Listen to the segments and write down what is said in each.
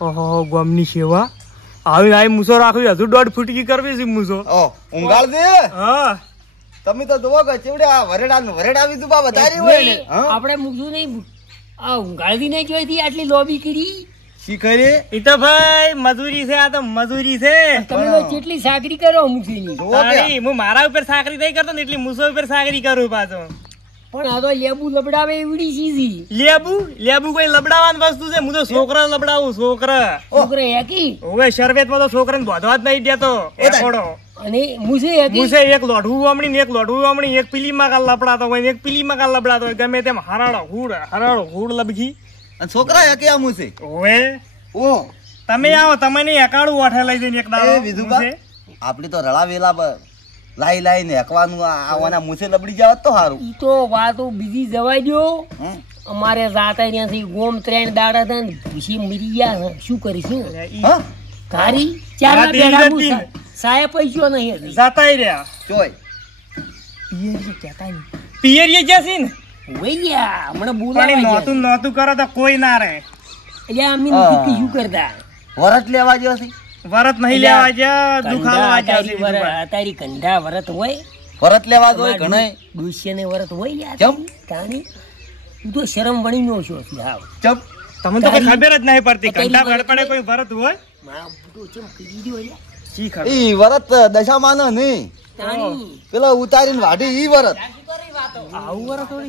ઓહો ગોમની સેવા આવી આઈ મૂસો રાખવી હજુ 1.5 ફૂટકી કરવી છે મૂસો ઊંઘાડ દે હા તમે તો જોવો કે ચેવડે આ વરેડા વિધુ બા વધારી હોય ને આપણે મૂકશું નહીં આ ઊંઘાડી નહીં જોઈ હતી આટલી લોબી કરી શીખરે ઈ તો ભાઈ મજૂરી છે આ તો મજૂરી છે તમે તો કેટલી સાકરી કરો મૂકીની તારી હું મારા ઉપર સાકરી નહીં કરતો ને એટલી મૂસો ઉપર સાકરી કરું પાછો પણ આ તો લેબુ લબડાવે એવડી સીધી લેબુ કોઈ લબડાવાની વસ્તુ છે હું તો છોકરા લબડાવું છોકરા એકી હવે શરબતમાં તો છોકરાને બોધવા જ નહીં દેતો એકોડો અને મુસે એક લોઢું વામણી ને એક લોઢું વામણી એક પીલીમાં કાલ લપડાતો હોય એક પીલીમાં કાલ લબડાતો હોય ગમે તેમ હરાડો હુડ લબગી અને છોકરા હકે આમુ છે ઓવે ઓ તમે આવો તમને એકાડું વાઠે લઈ જઈને એક દાડો વિધુબા આપડી તો રળાવેલા લાઈ ને હકવાનું આવાના મુસે લબડી જાવ તો સારું ઈ તો વાતો બીજી જવાય દો અમારે જાતા ત્યાંથી ગોમ 3 દાડા હતા ને ભૂસી મરી ગયા શું કરીશું કારી ચાર બેડા સાયા પૈસો નહીં જાતાય રહ્યા જોય પિયર કહેતા નહીં પિયરીએ જશે ને વૈયા હમણાં બોલાવા નોતું કરે તો કોઈ ના રહે એટલે અમે નથી શું કરતા વરત લેવા જો છે વરત નહીં લેવા જા દુખાવા જાસી તારી કંઢા વરત હોય વરત લેવા જોય ઘણાય દુશ્ય ને વરત હોય યાર ચમ કાની તું તો શરમ વણી નો છો હાવ ચમ તમને તો કઈ ખબર જ નહીં પડતી કંઠા ગડપડે કોઈ વરત હોય મારા બુટો ચમ કરી દીધો યાર શી ખબર ઈ વરત દશામાં નહીં તાણી પેલા ઉતારીને વાઢી ઈ વરત આવું વરત હોય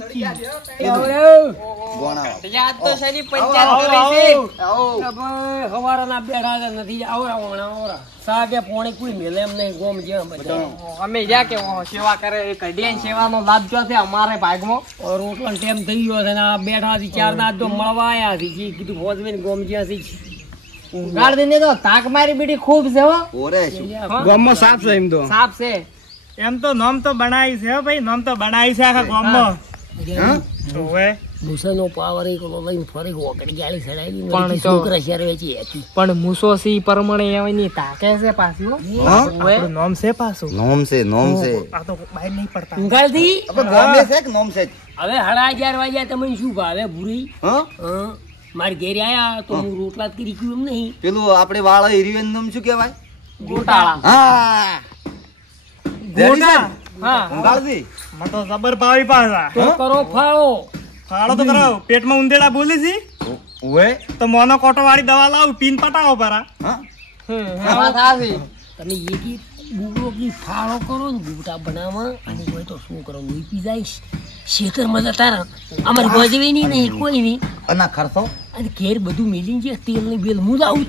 ગોણા યાદ તો શની પંચાયત કરી છે હવારાના બેઠા નથી આવરા સાગે પોણે કોઈ મેલે એમ નહીં ગોમ જે અમે જ્યાં કે સેવા કરે કઢિયાની સેવાનો લાભ જો છે અમારે ભાગમાં રોટલો ટેમ થઈ ગયો છે ને બેઠા થી 4 દાંત તો મળવા આયા છે કીધું ફોજવીને ગોમ જ્યાં છે ગાર્ડન તો તાક મારી બેટી ખૂબ છે હો ઓરે ગામમાં સાપ છે એમ તો સાપ છે એમ તો નામ તો બનાવી છે ભાઈ નામ તો બનાવી છે આખા ગામમાં ઓવે મુસાનો પાવર એક લઈને ફરી ઓકડી ગાડી સડાવી પણ છોકરા શરવે છે પણ મુસો સી પરમણે એની તાકે છે પાછી આપણું નામ છે પાછું નોમ છે આ તો બહાર નહીં પડતા ઉંગાલથી આપણે ગામે છે કે નોમ છે હવે 11:30 વાગ્યા તમને શું ભાવે ભૂરી મારે ઘેર આયા તો હું રોટલા જ કરી એમ નહીં પેલું આપણે વાળા હિરિયન નામ શું કહેવાય ગોટાળા હા ગોટા હા ઉંગાળજી મને તો જબર ભાવી પાછા તો કરો ફાળો ફાળો તો કરાવ પેટમાં ઉંદેડા બોલે છે ઓએ તો મોનો કોટો વાળી દવા લાવ પીન પટાવો પરા હા વાત સાચી તમે એકી બુગડો કી ફાળો કરો ને બુગટા બનાવવા અને કોઈ તો શું કરો લોહી પી જાય શેતર મજા તારા અમારી ગોજવી નહીં કોઈ નહીં અના ખર્ચો અને ઘેર બધું મેલી છે તેલ ની બેલ હું લાવું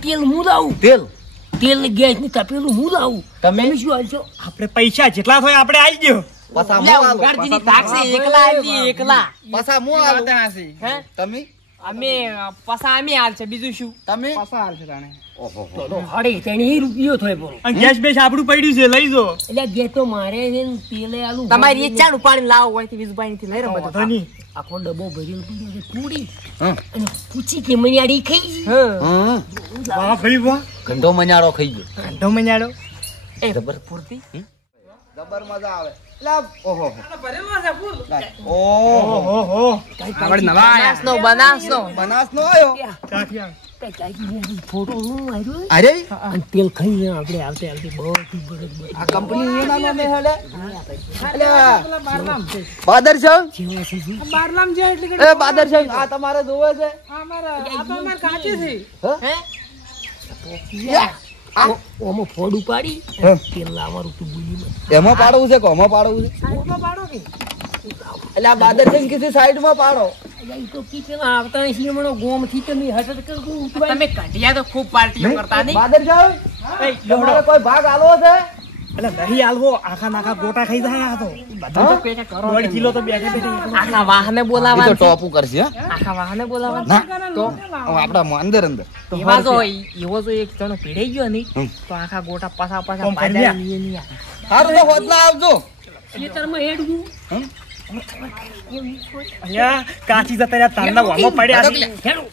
તેલ ને ગેસ ની તપેલું હું લાવું તમે શું હાલશો આપણે પૈસા જેટલા થાય આપણે આવી ગયો પાછા મો ગાર્ડની તાક છે એકલા પાછા મો હે તમે અમે પાછા અમે હાલ છે બીજું શું તમે પાછા હાલ છે તાણે ઓહો તો હાડે તેની રૂપિયો થાય બોલો અને ગેસ બેસ આપણું પડ્યું છે લઈ જો એટલે ગે તો મારે છે ને તેલે આલું તમારી એ ચાણ ઉપાડી લાવો હોય થી વિજુભાઈ થી લઈ રહ્યો બધું ધની આખો ડબ્બો ભરીને પીધો છે પૂરી હા અને પૂછી કે મને આડી ખાઈ હા વાહ ભાઈ વાહ ગંડો મજાડો ખાઈ ગયો કાંઢો મજાડો એ જબર પૂરતી જબર મજા આવે ઓહો ઓહો આપણે નવા આયા બનાસનો બનાસ નો આયો કાઠિયા ફોટો હું આવ્યો અરે અને તેલ ખાઈ આપણે આવતે બહુ બરોબર આ કંપની એના નામે હેડે બાદર સાહેબ બારલામ જે એટલે એ બાદર સાહેબ આ તમારે જોવે છે આ તો અમાર કાચી છે હે ઓમાં ફોડ ઉપાડી તેલ લાવવાનું તું બોલી એમાં પાડવું છે કોમાં પાડવું છે સાઈડમાં પાડો કે એટલે આ બાદર સાહેબ કિસી સાઈડ માં પાડો ઈ તો કિચન આવતા છે મણો ગોમ થી તમે હટત કરતું ઉતવાય તમે કઢિયા તો ખૂબ પાર્ટીઓ કરતા નહીં બાદર સાહેબ તમારે કોઈ ભાગ આલવો છે એટલે નહીં હાલવો આખા નાખા ગોટા ખાઈ જાય આ તો બધું તો પેટે કરો 1.5 કિલો તો બેઠે બેઠે આખા વાહને ઈ તો બોલાવવા ટોપું કરશે હે આખા વાહને બોલાવવા ના તો આપડા અંદર એવા જો એવો જો એક જણો પીડાઈ ગયો નહીં તો આખા ગોટા પાછા પાછા નહીં હારું તો હોદલા આવજો ખેતરમાં હેડવું અહીંયા કાચી જતા રહ્યા તારના વામો પડ્યા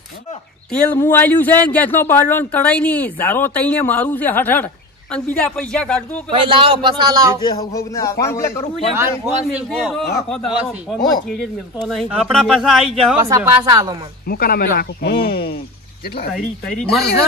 તેલ મુ આલ્યું છે ને ગેસનો બાટલો ને કડાઈ ની ઝારો તઈને મારું છે હઠ અને બીજા પૈસા કાઢતો ભાઈ લાવો પસા લાવો જે હવ ને ફોન પ્લે કરું ફોન આપણા પાછા આવી જાઓ પસા પાસા આલો મને મુકાના મેં નાખો હું કેટલા તૈરી મરસા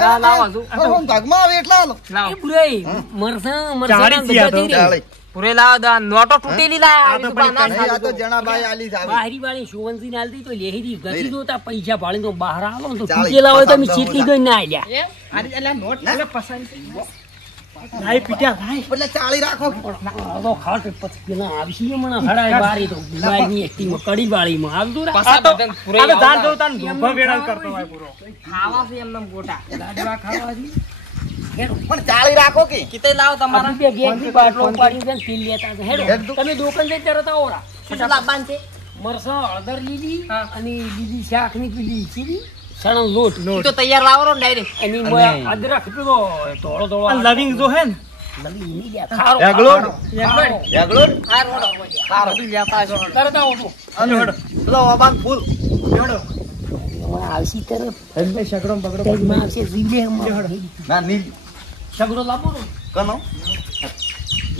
દા લાવો છું. ભાગમાં આવે એટલા હાલો લાવો. એ બુરાઈ મરસા ચાળી બધા થયા તો. દઈ દે. ચાલે. પૂરે લાવો દા નોટો તૂટેલી લા આ તો પણ નહીં, આ તો જણાભાઈ આલી જ આવે. બાહરી વાળી સુવંશી ને આલતી તો લેહરી ગતિ લઈ. જોતા પૈસા ભાળી તો બહાર આલો ને તો ચાળી. તૂટેલા હોય તમે પસાર ચીટલી દઉં દઈ ના આલ્યા એમ આરી એટલે નોટ એટલે પસંદ લાઈ પીટ્યા લાઈ. એટલે ચાળી રાખો આ તો ખાટ પછી પેલા આવશે હમણાં હડાય બારી તો બિલાડીની એક્ટિંગમાં કડી વાળીમાં આવતું રે. પાછા બટન પૂરે આ તો જાન જોઉં તાન ઊભો વેડાલ કરતો હોય પૂરો. ખાવા છે એમને ગોટા લાડવા ખાવાથી. પણ ચાળી રાખો કે કિતે લાવો તમારા રૂપિયા ગેસની બાટલો ઉપાડીને જાય ને પી લેતા હતા. હેડો. હેડ. તમે દુકાન જઈને તરત આવો રા. શું લાવવાનું છે મરસા હળદર લીધી હા. અને બીજી શાકની પેલી ચીરી સણમ લોટ ઈ તો તૈયાર લાવો ને ડાયરેક્ટ અને એમાં અદરક પેલો ધોળો ધોળો આ લવિંગ જો હે ને લવિંગ નહીં લ્યા, ખારો યાગલો. ખારો. યાગલો. આ રોડો ખારો. બધું લેતા આવજો. તરત આવો છો. અને પેલો અબાન ફૂલ એમાં આવશે તરત શકડો બગડો તેજમાં આવશે જીલે અમારે. ના નીલ સગડો લાવો ને. કનો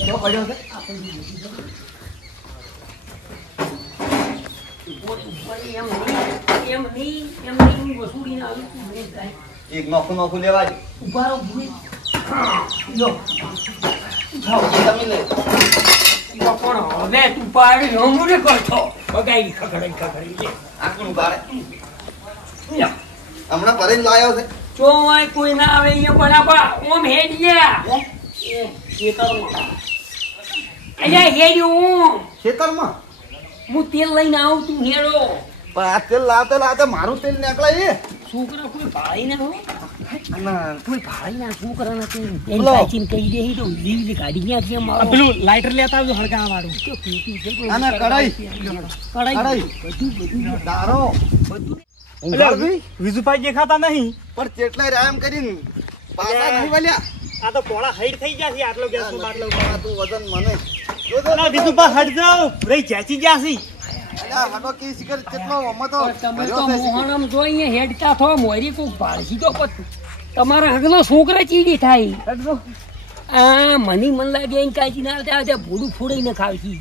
જો પડ્યો છે એમ નહીં વસૂલીને આવી તું નહીં થાય. એક નોખું નોખું લેવા દે ઉભા રહો, ભૂઈ. લો. તમે લે એમાં પણ હવે તું પાડી હમું કરતો બગાઈ ખખડાઈ લે. આ કોણ બારે લ્યો. હમણાં ભરીને લાયો છે જો હોય કોઈ ના આવે અહીંયા બરાબર ઓમ હેડ ગયા એ ખેતરમાં અલ્યા હેડ્યું ખેતરમાં હું તેલ લઈને આવું તું હેડો પણ આ તેલ લાવતે મારું તેલ નીકળે એ છોકરા કોઈ ભાળી ના હોય અને કોઈ ભાળી ના છોકરા ના તું બોલો. એની પાછીને કહી દે તો લીલી કાઢી ગયા છે આ મારો પેલું લાઇટર લેતા આવજો હળગા વાળું. તો પીતું છે કોઈ આના કઢાઈ. કઢાઈ બધું દારો એટલે વિજુભાઈ દેખાતા નહીં. પણ કેટલાય રામ કરીને પાછા નહીં વળ્યા આ તો પોળા હાઈટ થઈ ગયા છે આટલો ગેસ નો બાટલો. આ તું વજન મને જો તો અલા વિજુભાઈ હટ જાઓ રહી ખેંચી ગયા છે. અલ્યા હટો કી શિખર કેટલો અમો તો તમે ભર્યો તો છે શિખર. મોહણમ જો અહીંયા હેડતા થો મોરી કોક ભાળશી તો પત તમારા હગલો છોકરા ચીડી થાય આ મને મન લાગે એમ કાચી ના આવતા આવતા ભૂડું ફોડીને ખાવશી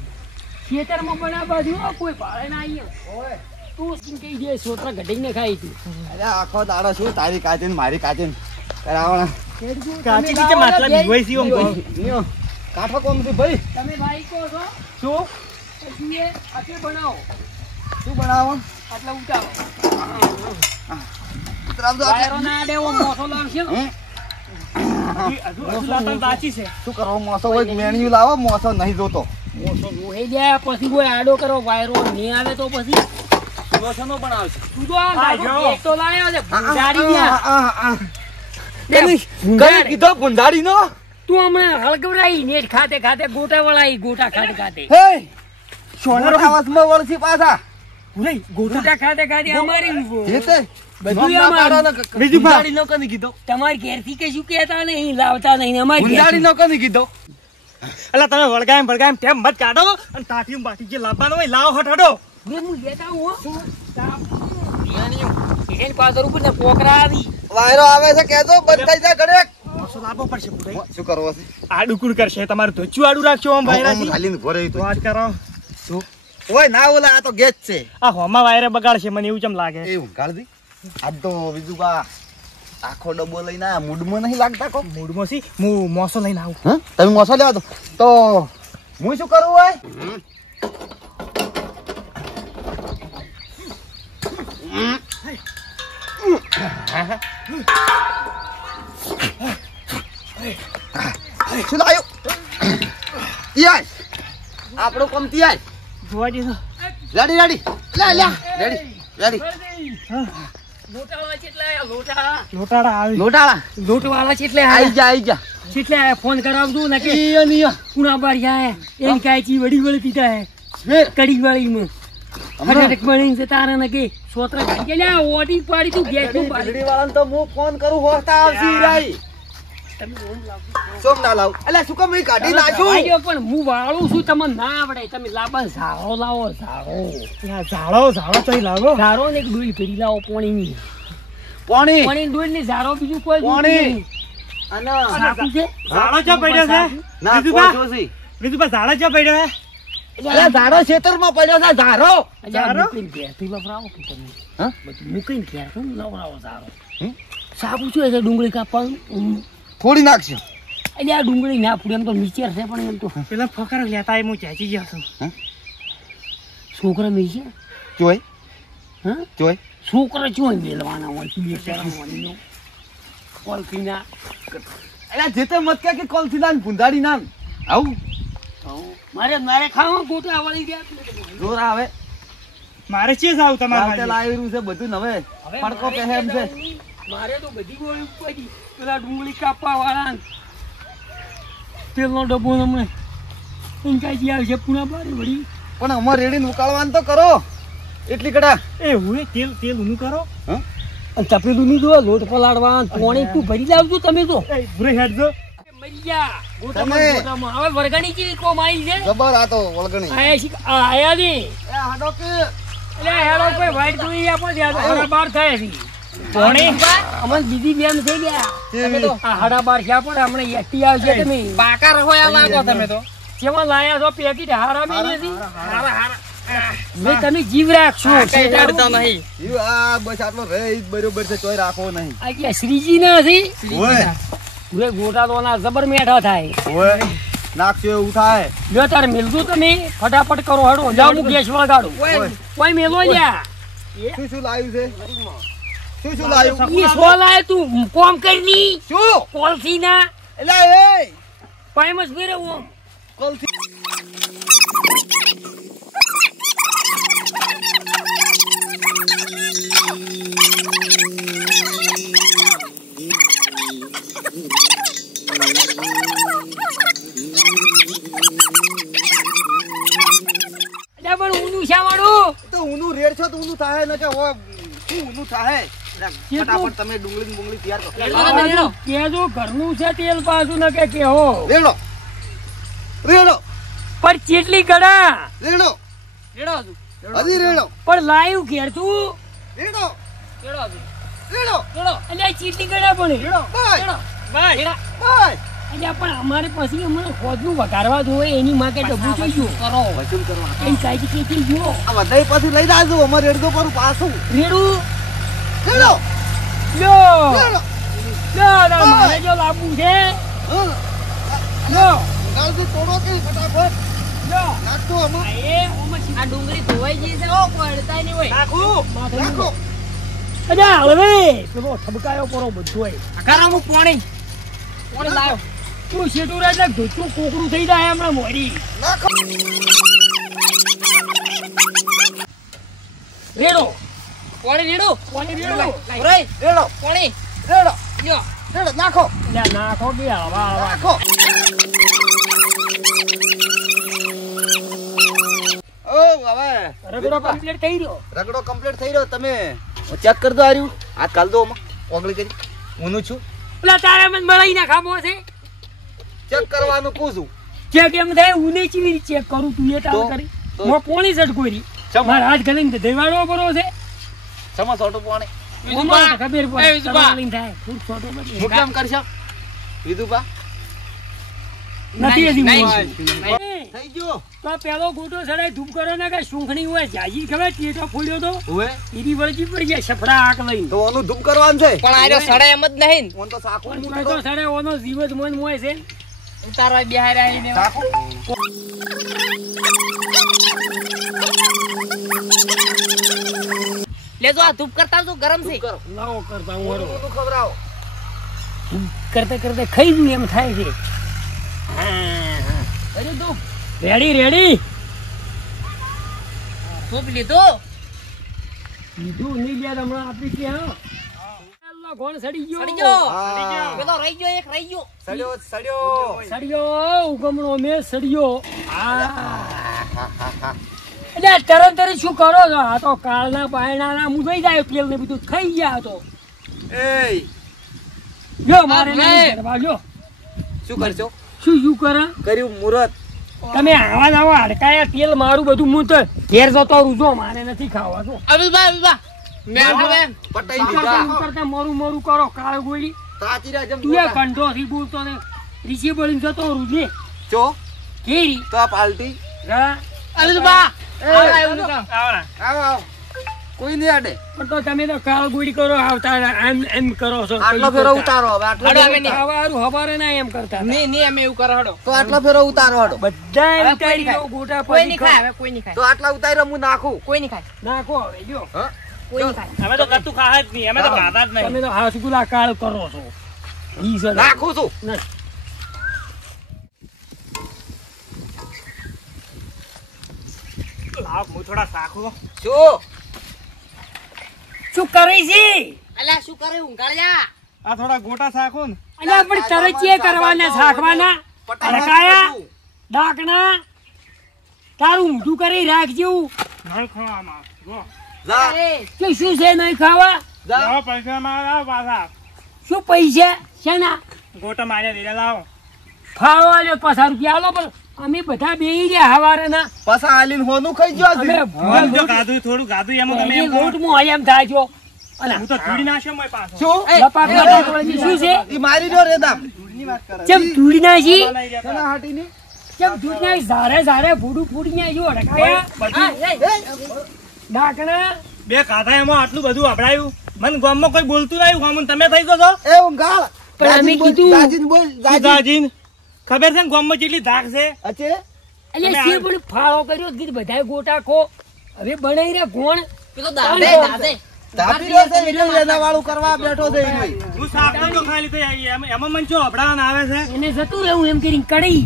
ખેતરમાં પણ આ બાજુ આ કોઈ ભાળે ના અહીંયા ઓય તું શું કહી દે છોકરા ઘટીને ખાઈ તું અલ્યા આખો દાડો શું તારી કાચીને મારી કાચીને કરાવણા કાચી નીચે માટલા ભીગવાય છે ઓમ કહો. નિયો કાઠો કોમથી ભાઈ તમે ભાઈ કહો છો શું પછી એ આટલે બનાવો શું બનાવો આટલા ઉતારો ઉતરાવજો વાયરો ના દેવો મોસો લાવશે હમ? હજુ લાતા બાચી છે. શું કરો મોસો હોય મેણિયું લાવો મોસો નહીં જોતો મોસો રોહી જાય પછી કોઈ આડો કરો વાયરો નહીં આવે તો પછી મોસોનો પણ આવશે તું તો આ આ જો. કેક તો લાયો છે ભંડારી ગયા કઈ કીધો ભુંડારીનો તું હમણાં હળગવરાઈ નેટ ખાતે ખાતે ગોટા વળાઈ ગોટા ખાતે ખાતે હે સોનર આવાસમાં વળસી પાછા ઉરે ગોટા ગોટા ખાતે ખાતે અમારી જે તે બધું અમારું. ભુંડારીનો કની કીધો તમારી ઘેરથી કશું કહેતા નહીં લાવતા નહીં અમારી ઘેરથી. ભુંડારીનો કની કીધો અલા તમે વળગામ વળગામ તેમ મત કાઢો અને તાટીમ બાટી જે લાવવાનો હોય લાવો હટાડો. બે હું લેતા હું એની પાછળ ઉપર ને પોકરા આવી વાયરો આવે છે કેજો બંધ થઈ જા ઘડે મોસો લાવવો પડશે બુરાઈ. શું કરવો છે આડું કુડ કરશે તમારું ધોચું આડું રાખશો આમ વાયરાથી. ખાલી ને ભરે તો વાત કરો. ઓય ના ઓલા આ તો ગેસ છે આ હોમાં વાયરે બગાડશે મને એવું ચમ લાગે. એ ઊંઘાડ દી આજ તો બીજું બા આખો ડબ્બો લઈને આયા મૂડમાં નહીં લાગતા કો મૂડમાં સી હું મોસો લઈને આવું. હા તમે મોસો લેવા તો હું શું કરું હોય શું લાયો યાર આપણો કોમ તિયાર જોવા દીધો. રેડી રેડી લે લે રેડી રેડી લોટાવાળા કેટલા આયા? લોટા લોટાડા આવી. લોટાળા લોટવાળા કેટલા આઈ આયા? જા આઈ જા કેટલા આયા? ફોન કરાવજો ને કે ઈયો નિયો કુણા બાર જાય એની કાચી વડી વળી પીતા હે વે કડી વાળીમાં હટક બળીને જતા રહે ને કે સોતરા ખાઈ ગયા લ્યા, ઓટી પાડી તું ગેસ નું પાડી બીડી વાળાને તો હું ફોન કરું હોતા આવશી રાઈ સોમ ના લાવ અલ્યા શું કામ ઈ કાઢી નાખ્યું ભાઈઓ પણ હું વાળું છું તમને ના આવડે તમે લાંબા ઝાડો લાવો ઝાડો ઝાડો તો લાવો. ઝાડો ને એક ડોઈ ભરી લાવો પોણીની પાણી પોણી ડોઈ ને ઝાડો બીજું કોઈ પોણી. નહીં. અને સાચું છે ઝાડો ચા પડ્યો છે ના વિજુભા? પોચો છે વિજુભા ઝાડો ચા પડ્યો છે. અરે ઝારો ખેતરમાં પડ્યો છે ઝારો. મૂકીને ઘેરથી વપરાવો કે તમે હા? બધું મૂકીને ઘેરથી લવડાવો સારો સાબુ શું છે ડુંગળી કાપવાનું ફોડી નાખશું. એટલે આ ડુંગળી ના ફૂડે એમ તો નીચે છે પણ એમ તો પેલા ફકર લેતા હું ચાચી ગયા છું. છોકરા મેં છે જોઈ હા જોઈ છોકરા ચોય મેળવાના હોય છે કરવાનું કોલકીના અરે જેતે મત કે કોલથી નાન ભૂંધાડી નાન આવું મારે ખાવા ગોટા વળી ગયા જોર આવે. મારે છે જાવ તમારે રાતે લાવેલું છે બધું નવે પડકો પહે એમ છે. મારે તો બધી ગોળી પડી પેલા ડુંગળી કાપવા વાળા તેલનો ડબ્બો હમણે ઇન્કાજી આવશે પુના બારી વળી પણ અમાર રેડીને ઉકાળવાનું તો કરો એટલી કડા. એ હું તેલ તેલ ઊનું કરો. હા અને તપેલું નહીં દો લોટ પલાળવા પોણી તું ભરી લાવજો તમે તો એ ભૂરે હેડજો. મરી ગયા ગોટામાં હવે વરગાણી જેવી કોમ આવી છે જબર આ તો વળગણી. આયા ની એ હાડો કે એટલે હેડો કોઈ વાઈટ જોઈ આપો ત્યાં બાર થાય છે કોણે અમન દીદી બેન થઈ ગયા તમે તો આ હાડા બાર ક્યાં પડે હમણાં એટી આવશે તમે પાકા રહોયા લાગો તમે તો. જેમાં લાયા છો પેકેટ હારા બી નથી મેં તમે જીવ રાખશો કાઢતા નહીં. ઈ આ બસ આટલો રે ઈ બરોબર છે તોય રાખો નહીં. આ કે શ્રીજી નથી ઓય પૂરે ગોટા તો ના જબર મેઠા થાય ઓય નાખજો એવું થાય. લ્યો તારે મેલજો તમે ફટાફટ કરો હડો જાઓ હું ગેસ વળગાડું કોઈ મેલો લ્યા શું શું લાવ્યું છે શું શું લાવ્યું ઈ સો લાય તું કોમ કરની શું કોલસી ના એલા એ પાયમસ ફેરે હું કોલથી પણ ઊનું શા વાળું તો ઊનું રેડ છો તો ઊનું થાય ને કે હો શું ઊનું થાય. ફટાફટ તમે ડુંગળી બુંગળી તૈયાર કરો. કેજો ઘરનું છે તેલ પાછું ન કે કેહો રેડો રેડો પણ ચેટલી ગડા રેડો હજી રેડો પણ લાયું ઘેર તું રેડો રેડો એટલે ચેટલી ગડા પણ બાય બાય બાય એટલે પણ અમારે પછી હમણાં ખોદનું વઘારવા જોઈએ એની માટે ડબ્બું થઈ ગયું વસૂલ કરવા એની કાઢી કેથી ગયો આ બધાય પાછું લઈ જાજો અમારે રેડો પર પાછું રેડું રેડો લ્યો રેડો લ્યો મારે જો લાવવું છે હા લ્યો ગાલથી તોડો કે ફટાફટ લ્યો નાખો આમાં આ ડુંગળી ધોવાઈ ગઈ છે ઓ પડતા નહીં હોય. નાખો નાખો અજા હવે પેલો ઠબકાયો પરો બધો ઘરમાં હું પાણી લાવ્યો. તું શેટું રાજ ધોતું કોકડું થઈ જાય હમણાં મોડી નાખો રેડો પાણી રેડું. કોની રેડો ઉરાઈ, રેડો પાણી રેડો લ્યો. રેડો નાખો લે નાખો કે હવા હવા નાખો ઓ હવે રગડો કમ્પ્લીટ થઈ રહ્યો રગડો કમ્પ્લીટ થઈ રહ્યો. તમે ચેક કરી દો આર્યું હાથ કાલ દો ઓગળી કરી ઊનું છું પેલા તારે મને મળાઈ ના ખાબો છે ચેક કરવાનું પૂછું ચેક એમ થાય ઉને ચીવી રીતે ચેક કરું તું એ તાળ તો? કરી તો? મો પોણી ઝટકોરી ચમ. મારા હાથ ગલીને દેવાડો પરો છે સમા સોટું પાણી ઓમાં તો ખબર એ પડે વિજુબા. તમારે લઈને થાય ફૂટ છોટો બધી. હું કેમ કરશો વિધુબા નથી હજી નહીં, મોં. નહીં. થઈ ગયો તો આ પેલો ગોટો સડાઈ ધૂપ કરો ને કે શૂંખણી હોય જાજી ખબર ટેટો ફોડ્યો તો હવે એની વળગી પડી જાય સફડા આંક લઈને તો ઓનું ધૂપ કરવાનું છે પણ આર્યો સડે એમ જ નહીં. ઓન તો સાકું પણ તો સડે ઓનો જીવ જ મન મોય છે ઉતારો બિહાર આવીને લેજો આ ધૂપ કરતા આવજો, ગરમ છે. કરો લાવો કરતા હું હરો બધું ખવડાવો કરતા કરતા ખાઈ જુ એમ થાય છે હા હા અરે ધૂપ રેડી રેડી ધૂપ લીધું. લીધું નહીં યાર હમણાં આપી કે હા અલ્લાહ કોણ સડી ગયો સડી ગયો. હા. પેલો રહી ગયો, એક રહી ગયો. સડ્યો સડ્યો સડિયો ઉગમણો મે સડિયો એટલે તરત તરત શું કરો છો આ તો કાળના પાયણાના મુજાઈ જાય તેલ ને બધું ખાઈ ગયા તો એ જો મારે અરે. નહીં કરવા જો શું કરશો શું કરે કર્યું મુરત તમે આવા જ આવા હડકાયા તેલ મારું બધું હું તો ઘેર જતો રૂજો મારે નથી ખાવા તો અબીબા, અબીબા. મેં હવે પટાઈ દીધા કરતા મોરું મોરું કરો કાળ ગોળી તાચી રા જમ તું એ કંઠો થી બોલતો ને રીસી બોલીને જતો રૂજે ચો કેરી તો આ પાલટી રા અરે તો બા એ, આવ્યું તો આવડા આવો આવો કોઈ નહીં આડે પણ તો તમે તો કાળગુડી કરો આવતા એમ કરો છો આટલો ફેરો ઉતારો હવે આટલો હડો ફેરો હવે નહીં. હવારું હવારે ના એમ કરતા નહીં નહીં અમે એવું કરો હડો તો આટલો ફેરો ઉતારો હડો બધા હવે કોઈ ઉતારી નહીં દો ગોટા કોઈ પછી નહીં ખાય હવે કોઈ નહીં ખાય તો આટલા ઉતારી હું નાખું કોઈ નહીં ખાય નાખો હવે જો હા કોઈ નહીં ખાય અમે તો કતું ખાવા જ નહીં અમે તો ખાતા જ નહીં તમે તો હાસગુલા કાળ કરો છો ઈ છે ને. નાખું છું ના. લાવ હું થોડા શાખો શું શું કરી છે અલ્યા શું કરે ઊંઘાડ્યા આ થોડા ગોટા શાખો ને અલ્યા પણ તરચીએ કરવાના શાખવાના અડકાયા ડાકણા તારું ઊંધું કરી રાખજો નહીં ખાવામાં જો જા કે શું છે નહીં ખાવા જા લાવો પૈસા માં આવો પાછા શું પૈસા શેના ગોટા માર્યા દીધા લાવો ફાળો આલ્યો 50 રૂપિયા આલો પણ અમે બધા બેહી રહ્યા હવારના પાછા આલીન હોનું ખાઈ ગયો અમે હું જો ગાધું થોડું ગાધું એમાં તમે એમ કહો. લોટમાં એમ થાય છો અને હું તો ધૂળી નાખ્યો મોય પાછો શું લપાટમાં ટેકનોલોજી શું છે ઈ મારી રહ્યો રેદામ ચમ ધૂળી નાખી નહીં જતા. કેના હાટીની ચમ ધૂળી નાખી ઝારે ભૂડું ફૂડી નાખ્યું અડકાયા ડાકણા બે કાઢા એમાં આટલું બધું અભડાયું મને ગામમાં કોઈ બોલતું નહીં ગામમાં તમે થઈ ગયો છો એ ઊંઘાળ પણ અમે કીધું. જાજીન બોલ જાજીન દાજીન ખબર છે ને ગામમાં કેટલી ધાક છે અચે એટલે શી પણ ફાળો કર્યો કીધું બધાય ગોટા ખો હવે બનાવી રહ્યા કોણ પેલો દાદે દાદે ધાપી રહ્યો છે એટલે રેના વાળું કરવા બેઠો છે ઈ ભાઈ. હું શાક તો ખાલી તો એમાં મને શું અભડાવાના આવે છે એને જતું રહેવું એમ કરીને કડી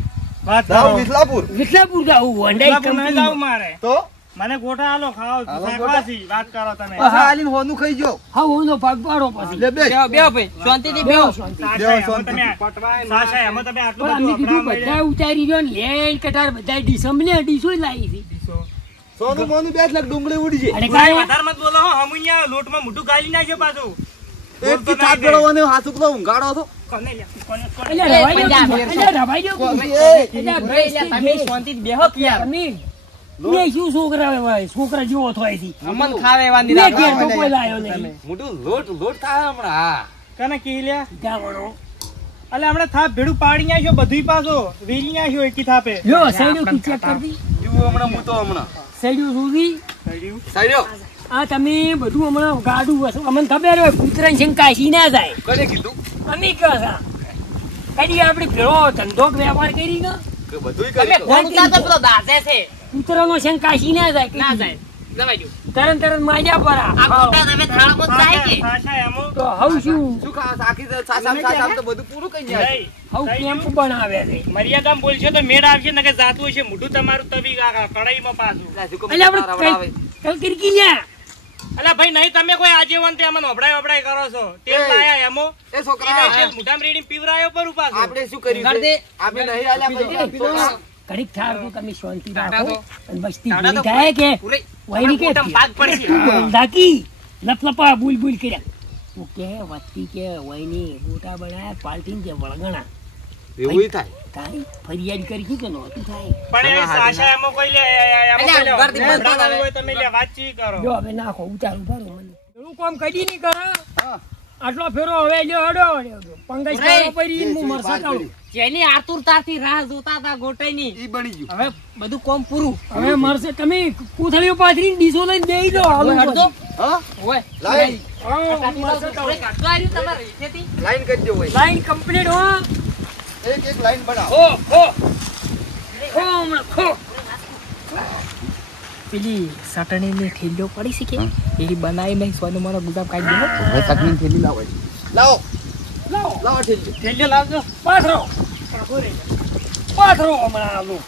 વાત જાઓ કરો. વિસલાપુર વિઠલાપુર જાવું વંડાઈ વિઠલાપુર નહીં જાવું કંપની મારે તો મને ગોટા આલો ખાઓ હાલો શાકભાજી વાત કરો તમે પાછા આલીન હોનું ખાઈ ગયો હા ઓનો ભાગ પાડો પછી લે બે બેહો બેહો ભાઈ શાંતિથી બેહો શાંતિ. સાચા, એમાં તમે સાચા, એમાં તમે આટલું પણ અમે બધું કીધું અભડાવા બધા ઉતારી રહ્યો ને લેણ કટાર બધા ડીસમ ને ડીસો લાવી છે માંડ્યા. સોનું મોનું બે લાખ ડુંગળી ઉડી છે અને કોઈ કાંઈ વધારે મત બોલો હો હમુનિયા લોટમાં મોઢું ગાળી નાખ્યો પાછું એક થી સાત ગળોને હાસુકલો ઊંઘાડો હતો કોને લ્યા? કોને? એટલે રવાઈ દો એટલે રવાઈ દો એટલે અરે એટલે તમે શાંતિથી બેહો કે યાર તમે ને શું છોકરા હોય છોકરા જેવો થાય છે અમન ખાવે એવા ને નિરાશ ઘેર તો કોઈ લાયો નહીં મોટું લોટ થાય હમણાં હા કોને કી લ્યા? ગાવણો અલે હમણાં થાપ ભેડું પાડી નાખ્યો બધુંય પાછો વેલી નાખ્યો એકી થાપે લ્યો સૈડ્યો તું ચેક કરી જુઓ હમણાં હું તો હમણાં સૈડ્યો સુધી સાઈડ્યો આ તમે બધું હમણાં ગાડું હશો અમને ખબર હોય કૂતરાની શંકાશી ના જાય કને કીધું અમે કહો છો કદી આપણે ભેળો ધંધો કે વેપાર કરી ને કે બધુંય તમે કરી ભણતા તો પેલો દાદે છે કૂતરાનો શંકાશી ના જાય ના જાય જવાય જો તરત માજા પર આ ગોટા તમે થાળમાં જ જાય કે સાચા એમાં તો હવ શું શું ખાવા સાખી સાસામ તો બધું પૂરું કઈ જાય નહીં. હવ કેમ્પ બનાવે છે મર્યાદામાં બોલશો તો મેળ આવશે ને કે જાતું હશે મોઢું તમારું તવી કડાઈમાં પાછું એટલે આપણે કલ કિરકી લ્યા અલા ભાઈ નહીં તમે કોઈ આજીવન તે અમને ઓબડાય કરો છો તેલ એ. લાયા એમો એ છોકરા એને તેલ મોઢામાં રેડીને પીવરાયો પર પાછો આપણે શું કર્યું ગળ દે. છે? આપણે નહીં આલ્યા પૈસા. છોકરા, ઘડીક થાર તો તમે શાંતિ ટાટા રાખો તો. અને બસ્તી ટાટા તો ભૂલી થાય કે પૂરે વહીની કે ગોટામાં ભાગ પડશે. દાકી લપલપા બુલ કર્યા તું કે વસ્તી કે વહીની ગોટા બનાયા પાલટીને કે વળગણા એવું થાય તારી ફરિયાદ કરી કે નહોતું થાય પણ એ સાચા એમાં કોઈ લે એમાં કોઈ લે ઉઘાડતી બંધ ઓબડાવાનું કરે. હોય તમે લે વાતચીત કરો જો હવે નાખો ઉતારું ભરો મને એવું કામ કદી નહીં કરો હા આટલો ફેરો હવે લ્યો હડો પંગજ કરો પડી હું મરસા કાઢું જેની આતુરતાથી રાહ જોતા હતા ગોટાઈની ઈ બની ગયું હવે બધું કોમ પૂરું હવે મરસે તમે કૂથળીઓ પાથરીને ડીસો લઈને બેહી જાઓ હાલું હટજો. હા ઓય લાઈન હા, મરસે પૂરે કાઢો. કાઢતો આવ્યું તમારે રીતેથી. લાઈન કરી દો ભાઈ લાઈન કમ્પ્લીટ હો એક લાઈન બનાવો ખો ખો ખો હમણાં ખો પેલી ચટણીની થેલીઓ પડી છે કે એની બનાવી નહીં સોનું મારો ગુલાબ કાઢી દેવો ભાઈ ચટણી થેલી લાવો લાવો લાવો લાવો થેલી થેલીઓ લાવજો પાથરો પાથરો હમણાં આલું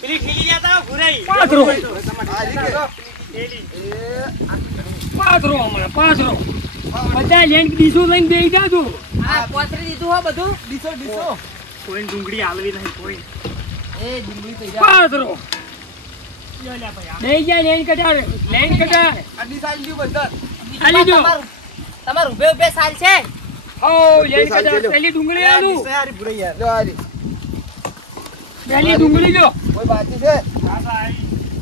પેલી ઠીલી લેતા આવો ઘુરાઈ પાથરો આ રીતે થેલી પાથરો હમણાં પાથરો બધા લેન્ડ ડીસો લઈને બેહી જાજો આ પોતરી દીધું હો બધું ડીસો ડીસો કોઈ ડુંગળી આલવી નહીં કોઈ એ ડુંગળી તો જા. પાથરો બેહી જા લેન્ડ કટાર આ ડીસાઈ લ્યું બધા આલી જો તમારું તમારું ઉભે ઉભે સાલ છે હો લેન્ડ કટાર પેલી ડુંગળી આલું સારી ભૂરાઈ યાર લો આરી પેલી ડુંગળી જો કોઈ બાકી છે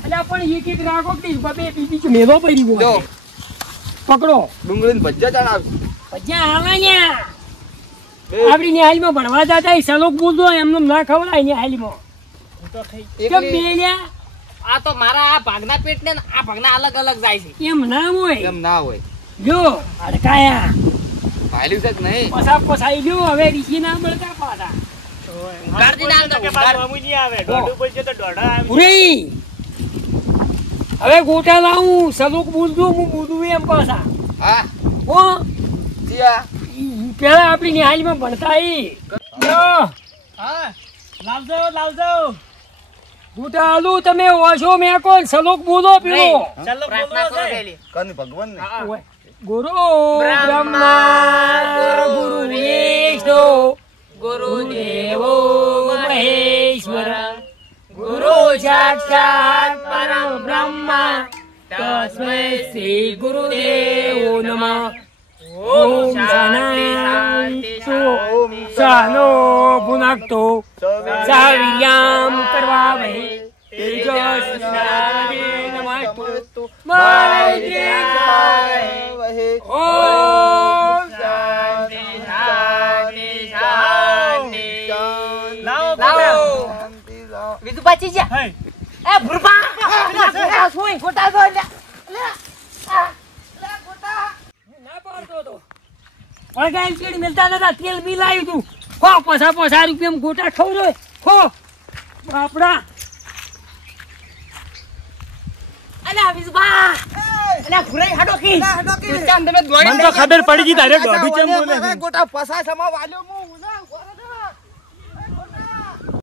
અલ્યા પણ એક રાખો કે બબે બીજી છે મેલો પડી જો ગયો પકડો ડુંગળી ને ભજીયા ચાણ આવશે પછી આવાન્યા બે આપડી નિહાલમાં ભણવા જતા એ સલોક બોલતો એમને ના ખવડાય નિહાલમાં હું તો ખાઈ કેમ એકલી બે લ્યા આ તો મારા આ ભાગના પેટ ને આ ભાગના અલગ અલગ જાય છે. એમ ના હોય. એમ ના હોય. જો અડકાયા ભાઈલું છે કે નહીં? પસાઈ ગયો હવે રીસી ના મળતા પાછા. ઉગાડતી ના આવતો, કે ઉગાડ. બાબુ નહીં આવે દોઢું પૈસે તો દોઢા આવે. પૂરી હવે ગોટા લાવું સલુક બોલજો હું બોલું એમ પાછા. હા હો જીયા પેલા આપણી નિહાળીમાં ભણતા ઈ હા લાવજો ગોટા આલુ તમે ઓછો મેં કોણ સલુક બોલો પેલો ચાલો પ્રાર્થના બોલો કરો છે. પહેલી. કની ભગવાન ને ઓય. ગુરુ બ્રહ્મા ગુરુ વિષ્ણુ ગુરુ દેવો મહેશ્વર ગુરુ સાક્ષાત પરમ બ્રહ્મ તસ્મૈ શ્રી ગુરુદેવો નમઃ ઓમ શાંતિ સાનો ભુનક્તો સાવ્યામ કરવા વહે તેજસ્વી નમસ્તુ માય ઓમ શાંતિ, શાંતિ. લાવો બીજું પાછી જા. હે એ ભૂરભા, આ શું ખોટા છો લે. ના પાડતો તો વળગાઈ ચીડ મિલતા નતા તેલ મિલાયું તું ખો પછા રૂપિયા ગોટા ખવરો ખો બાપડા અલ્યા વિજુભા, અલ્યા ભૂરાઈ હાડો કી. ચાંદ તમે દોડી મને તો ખબર પડી ગઈ તારે દોઢું ચેમ બોલે છે. ગોટા પસા સમા વાલ્યો હું